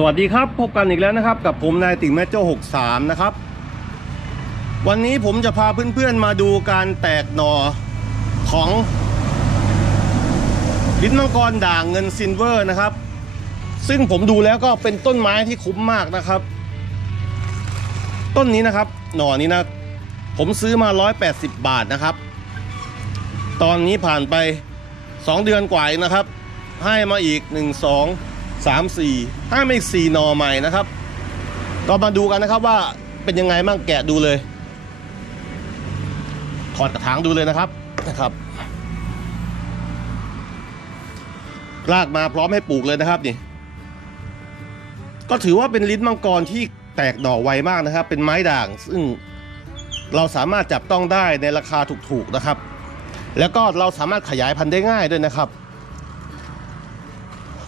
สวัสดีครับพบกันอีกแล้วนะครับ กับผมนายติ่งแมโจ้63 นะครับ วันนี้ผมจะพาเพื่อนๆมาดูการแตกหน่อของลิ้นมังกรด่างเงินซินเวอร์นะครับ ซึ่งผมดูแล้วก็เป็นต้นไม้ที่คุ้มมากนะครับ ต้นนี้นะครับ หน่อนี้นะ ผมซื้อมา 180 บาทนะครับ ตอนนี้ผ่านไป 2 เดือนกว่าเอนะครับ ให้มาอีก 1 2 3 4ให้มาอีก4นอใหม่นะครับ ก็มาดูกันนะครับว่าเป็นยังไงบ้างแกะดูเลย ถอดกระถางดูเลยนะครับนะครับรากมาพร้อมให้ปลูกเลยนะครับนี่ ก็ถือว่าเป็นลิ้นมังกรที่แตกหน่อไวมากนะครับ เป็นไม้ด่าง ซึ่งเราสามารถจับต้องได้ในราคาถูกๆนะครับ แล้วก็เราสามารถขยายพันธุ์ได้ง่ายด้วยนะครับ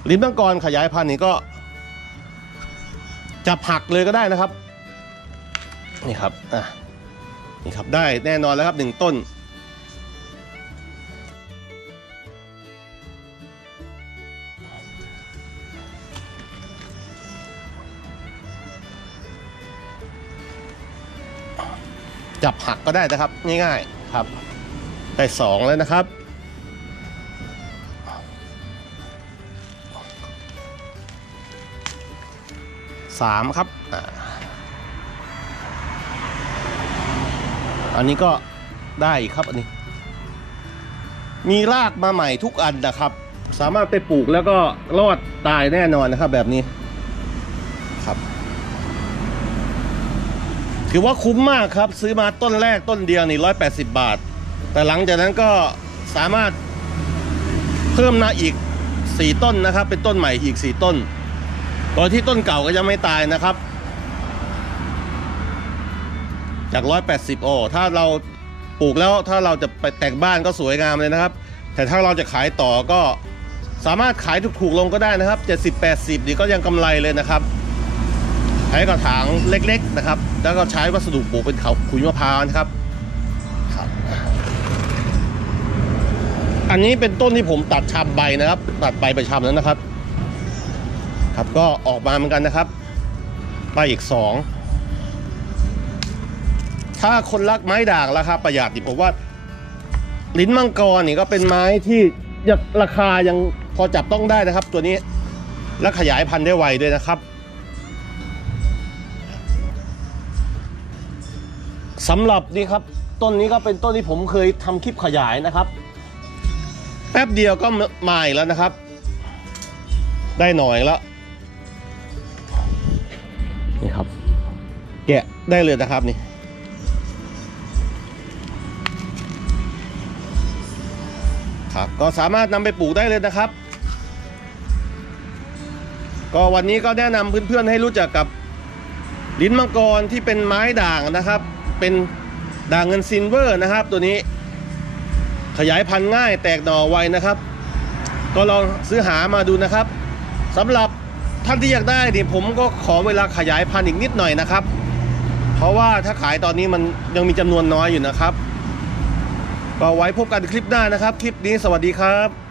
ลิ้นมังกรขยายพันธุ์นี่ก็จับหักเลยก็ได้นะครับ นี่ครับอะนี่ครับได้แน่นอนแล้วครับหนึ่งต้นจับหักก็ได้นะครับ ง่ายๆครับ ได้สองแล้วนะครับ สามครับอันนี้ก็ได้อีกครับอันนี้ มีรากมาใหม่ทุกอันนะครับ สามารถไปปลูกแล้วก็รอดตายแน่นอนนะครับ แบบนี้ครับ ถือว่าคุ้มมากครับ ซื้อมาต้นแรกต้นเดียวนี่ร้อยแปดสิบบาท แต่หลังจากนั้นก็สามารถเพิ่มมาอีกสี่ต้นนะครับ เป็นต้นใหม่อีกสี่ต้น โดยที่ต้นเก่าก็ยังไม่ตายนะครับ จาก 180โอ้ถ้าเราปลูกแล้วถ้าเราจะไปแต่งบ้านก็สวยงามเลยนะครับ แต่ถ้าเราจะขายต่อก็สามารถขายถูกๆลงก็ได้นะครับ 70 80ดีก็ยังกำไรเลยนะครับใช้กระถางเล็ก ๆ นะครับ แล้วก็ใช้วัสดุปลูกเป็นเขาขุยมะพร้าวนะครับ ครับ อันนี้เป็นต้นที่ผมตัดชำใบนะครับ ตัดใบไปชำแล้วนะครับ ครับ ก็ออกมาเหมือนกันนะครับ ไปอีกสองถ้าคนรักไม้ด่างราคาประหยัดนี่ผมว่า ลิ้นมังกรนี่ก็เป็นไม้ที่ราคายังพอจับต้องได้นะครับ ตัวนี้และขยายพันธุ์ได้ไวด้วยนะครับสำหรับนี่ครับต้นนี้ก็เป็นต้นที่ผมเคยทำคลิปขยายนะครับ แป๊บเดียวก็มาอีกแล้วนะครับ ได้หน่อยแล้ว นี่ครับ แกะได้เลยนะครับนี่ครับก็สามารถนำไปปลูกได้เลยนะครับ ก็วันนี้ก็แนะนำเพื่อนๆให้รู้จักกับลิ้นมังกรที่เป็นไม้ด่างนะครับ เป็นด่างเงินซินเวอร์นะครับ ตัวนี้ขยายพันธุ์ง่ายแตกหน่อไวนะครับ ก็ลองซื้อหามาดูนะครับสำหรับ ท่านที่อยากได้นี่ผมก็ขอเวลาขยายพันธุ์อีกนิดหน่อยนะครับ เพราะว่าถ้าขายตอนนี้มันยังมีจำนวนน้อยอยู่นะครับก็ไว้พบกันคลิปหน้านะครับ คลิปนี้สวัสดีครับ